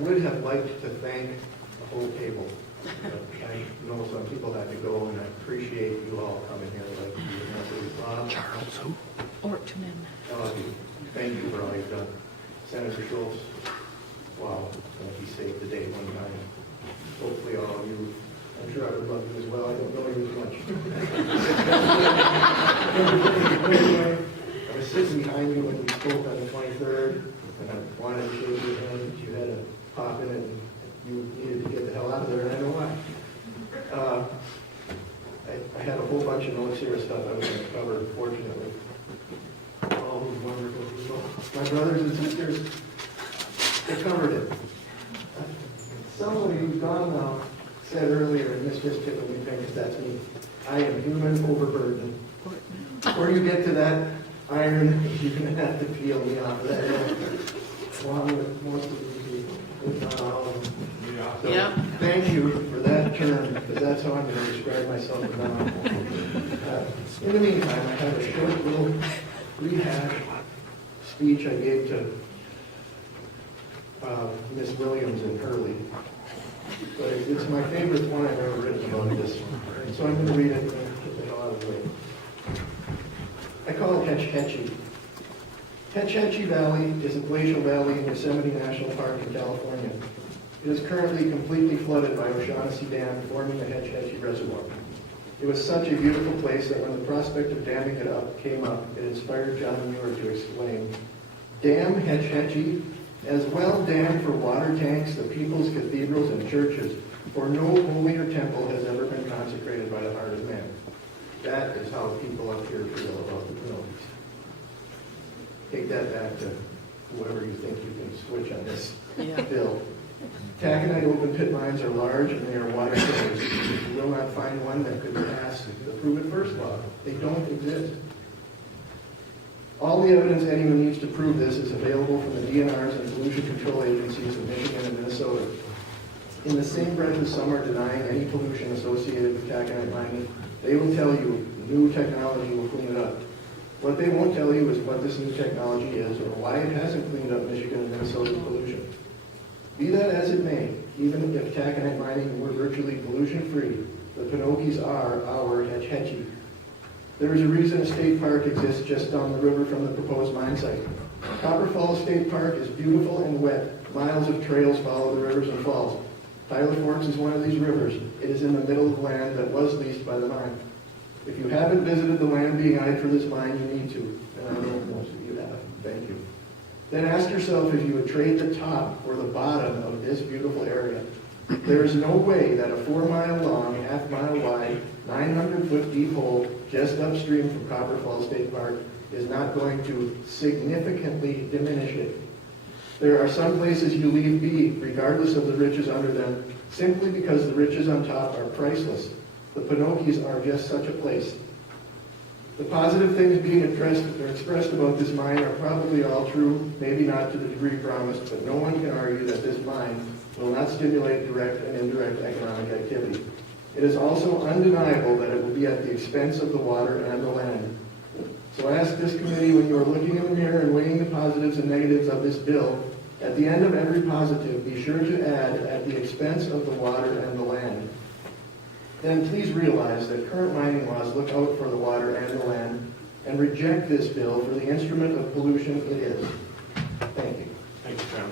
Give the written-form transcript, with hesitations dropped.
would have liked to thank the whole table. I know some people had to go, and I appreciate you all coming here, like Bob. Charles who? Ortman. Thank you for all you've done. Senator Schultz, wow, he saved the day one time. Hopefully all of you, I'm sure I would love you as well, I don't know you as much. Anyway, I was sitting behind you when you spoke on the 23rd, and I wanted to shake your hand, but you had to pop in and you needed to get the hell out of there, and I know why. I had a whole bunch of notes here of stuff I was going to cover, fortunately. All these wonderful people. My brothers and sisters, they covered it. Somebody who's gone now said earlier, and this just tickled me pink, because that's me, I am human overburdened. Before you get to that iron, you're going to have to peel me off of that hill, along with most of these people, if not all of them. So, Yep. thank you for that term, because that's how I'm going to describe myself from now on. In the meantime, I have a short little rehash speech I gave to Miss Williams in Hurley. But it's my favorite one I've ever written about this. So I'm going to read it and get the hell out of the way. I call it Hetch Hetchy. Hetch Hetchy Valley is a glacial valley in Yosemite National Park in California. It is currently completely flooded by O'Shaughnessy Dam, forming the Hetch Hetchy Reservoir. It was such a beautiful place that when the prospect of damming it up came up, it inspired John Muir to exclaim, "Dam Hetch Hetchy, as well damned for water tanks, the people's cathedrals and churches, for no holier temple has ever been consecrated by the heart of man." That is how people up here feel about the Penokees. Take that back to whoever you think you can switch on this bill. Taconite open pit mines are large and they are water killers. You will not find one that could pass the prove it first law. They don't exist. All the evidence anyone needs to prove this is available from the DNRs and pollution control agencies of Michigan and Minnesota. In the same breath as some are denying any pollution associated with taconite mining, they will tell you new technology will clean it up. What they won't tell you is what this new technology is or why it hasn't cleaned up Michigan and Minnesota's pollution. Be that as it may, even if taconite mining were virtually pollution-free, the Penokees are our Hetch Hetchy. There is a reason a state park exists just down the river from the proposed mine site. Copper Falls State Park is beautiful and wet. Miles of trails follow the rivers and falls. Tyler Forks is one of these rivers. It is in the middle of land that was leased by the mine. If you haven't visited the land being eyed for this mine, you need to. And I know most of you have. Thank you. Then ask yourself if you would trade the top or the bottom of this beautiful area. There is no way that a 4-mile long, half-mile wide, 900-foot deep hole just upstream from Copper Falls State Park is not going to significantly diminish it. There are some places you leave be, regardless of the riches under them, simply because the riches on top are priceless. The Penokees are just such a place. The positive things being expressed about this mine are probably all true, maybe not to the degree promised, but no one can argue that this mine will not stimulate direct and indirect economic activity. It is also undeniable that it will be at the expense of the water and the land. So ask this committee when you are looking in the mirror and weighing the positives and negatives of this bill, at the end of every positive, be sure to add at the expense of the water and the land. Then please realize that current mining laws look out for the water and the land and reject this bill for the instrument of pollution it is. Thank you. Thank you, John.